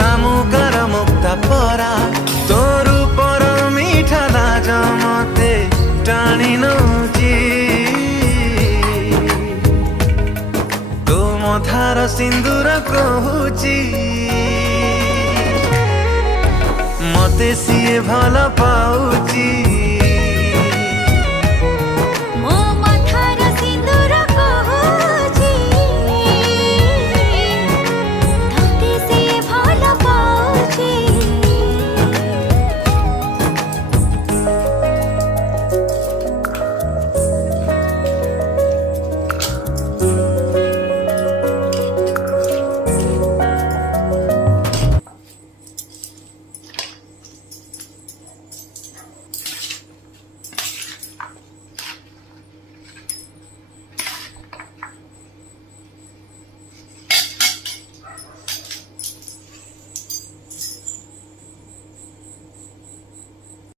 शामुकार मुक्ता परा तोर पर मीठा लाज मते टाणी नौची तो मथार सिंदूर कहूची मते सीए भल पाउची।